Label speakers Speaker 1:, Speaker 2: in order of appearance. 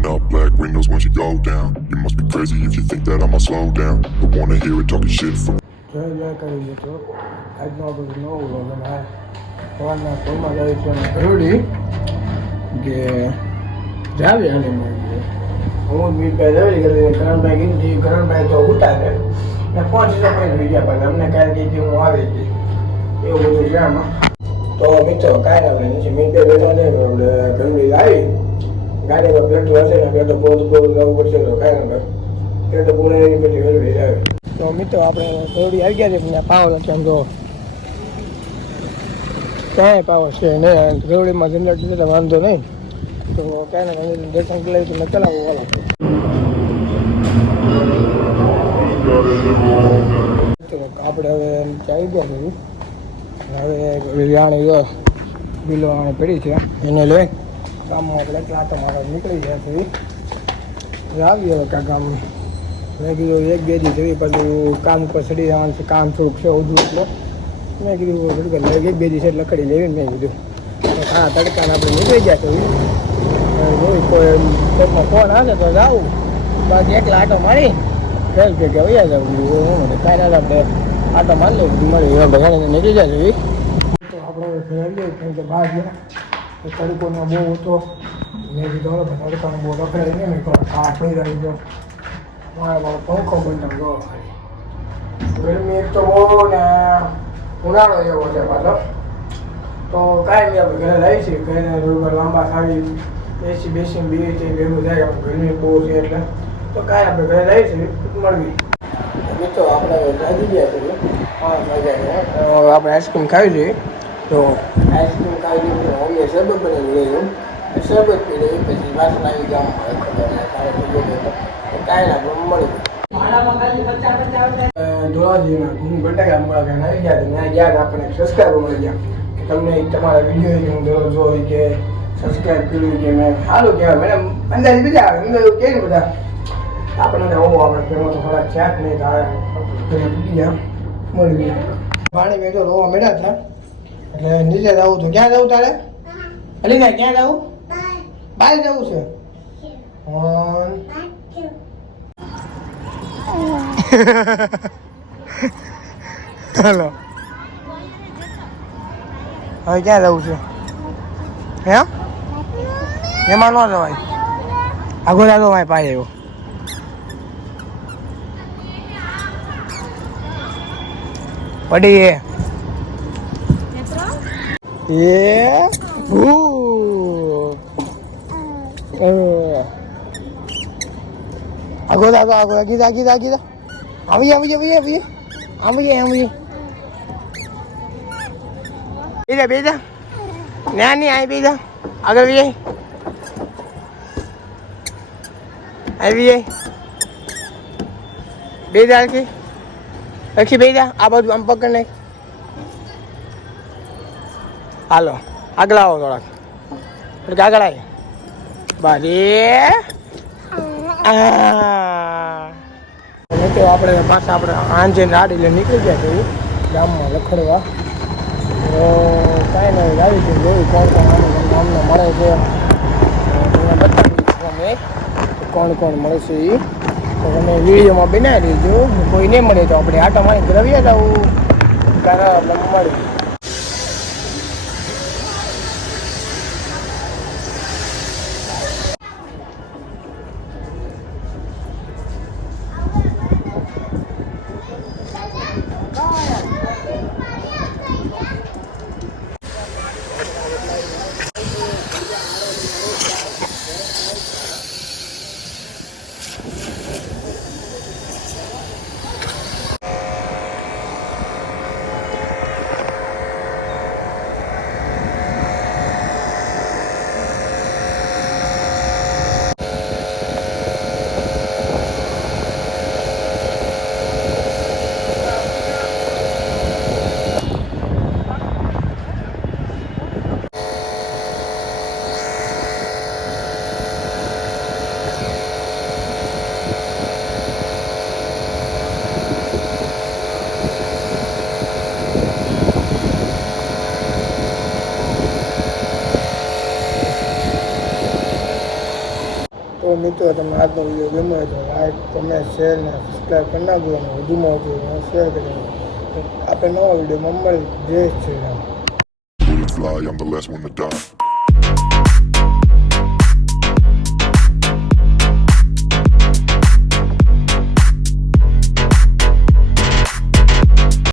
Speaker 1: Rolling up, black windows, once you go down. You must be crazy if you think that I'ma slow down. But wanna hear it talking shit from
Speaker 2: જય જય કરી મિત્રો આજનો આપણો નવો vlog અને આ સવારના ફોનમાં જાય છે અને ભરૂડી કે જાવે અને મારી હું મીઠભાઈ જવી કરી કરણભાઈ કીધું કે કરણભાઈ તો ઉતારે ને પાંચ હજાર કોઈ થઈ ગયા પણ અમને કાંઈ કીધી હું આવી ગઈ એવું બધું છે આમાં તો મિત્રો કાંઈ ના આપણે નીચે મીઠભાઈ બેઠા છે તો આપણે ઘરડી આવી ગાડીમાં પેટ્રોલ હશે ને પેટ્રોલ પૂરું પૂરું જવું પડશે તો કાંઈ ના પેટ્રોલ પૂરે પછી વેલવી આવે. તો મિત્રો, આપણે થોડી આવી ગયા છે, પણ પાવ નથી આમ તો ક્યાંય પાવ છે નહીં ગરવડીમાં જનરેટર છે વાંધો નહીં. તો ક્યાંય ને ક્યાંય દર્શન કરી તો મેં ચલાવવું વાલા આપણે હવે ચાલી આવી ગયા છે હવે જો બિલો પડી છે. એને લઈ. કામમાં આપણે એકલા મારો નીકળી ગયા છે આવીએ હવે કાં આમ મેં કીધું એક બે દી જવી પાછું કામ ઉપર ચડી જવાનું છે, કામ થોડુંક છે ઓછું એટલે. મેં કીધું એક બે દી એટલે લકડી લેવી મેં કીધું. હા, તડકાને આપણે નીકળી ગયા છે જોઈ કોઈ તેમનો ફોન આવે તો જાઉં. બાકી એકલા આટો મારી. ઘર કે કે વયા જાઉં. હું કાંઈ આપણે આટો મારી લઉં. મળી એવા ભગાડીને નીકળી જાય છે. તો આપણે બહાર ગયા. તડકોનો બહુ હતો. મેં કીધું હવે તડકાનો બહુ રખડાય નહીં મેં કહું હા પડી રહી ગયો. મારે મારો પંખો બંધ ગયો ગરમી એક તો બહુ ને ઉનાળો એવો છે પાછો. તો કાંઈ નહીં આપણે ઘરે લાવી છીએ. ઘરે રોડ લાંબા ખાવી બેસી બેસી બે છે ભેગું થાય. આપણે ગરમી બહુ છે એટલે. તો કાંઈ આપણે ઘરે લાવી છીએ મળવી મિત્રો આપણે જાગી ગયા છીએ. આપણે આઈસ્ક્રીમ ખાવી જોઈએ તો આઈસ્ક્રીમ ખાવી જોઈએ મમ્મીએ શરબત બનાવી લઈ શરબત પી લઈ પછી વાસણ આવી ગામમાં કાંઈ ના મળી ધોળાજીના હું બટાકા ત્યાં આવી ગયા ત્યાં ગયા આપણે સબસ્ક્રાઈબર મળી ગયા. કે તમને તમારા વીડિયો હું દરરોજ જોઈ કે સબસ્ક્રાઈબ કર્યું કે મેં. સારું કહેવાય મને અંદાજ બીજા આવે અંદર કે બધા આપણને હોવો આપણે પ્રેમો તો થોડા ચાટ નહીં ગયા મળી ગયા. પાણી મેં તો રોવા મળ્યા હતા. એટલે નીચે જવું છું. ક્યાં જવું તારે? અલી ક્યાં જવું? બહાર. જવું છે? હેલો. હવે ક્યાં જવું છે? હે એમાં ન જવાય. આગો આગો માય પાય એવો. પડી એ. એ ભૂ આગો આગો આગો આગી આગી આગી આવી આવી આવી આવી આવી આવી બેજા બેજા ના નહીં આવી બેજા આગળ આવી જાય બેજા રાખી રાખી બેજા આ બધું આમ પકડ નાખ. હાલો, આગળ આવો થોડાક. થોડીક આગળ આવી બારી તો આપણે પાછા આપણે આંજે નાડી લઈને નીકળી ગયા છીએ. ગામમાં લખડવા. તો કાંઈ નહીં આવી છે, જોયું, કોણ કોણ આને અમને મળે છે. અમે કોણ કોણ મળશે એ તો તમે વિડીયોમાં બનાવી દેજો. કોઈ નહીં મળે તો આપણે આટા મારી દ્રવ્યા જવું કારણ આપણે મિત્રો તમે આજનો વીડિયો હોય તો લાઈક કમેન્ટ શેર ને સબસ્ક્રાઈબ કરી નાખજો અને વધુમાં વધુ શેર કરી નાખજો. આપણે નવા વિડીયોમાં મળી જય Shri Ram.
Speaker 1: Fly, I'm the last one to die.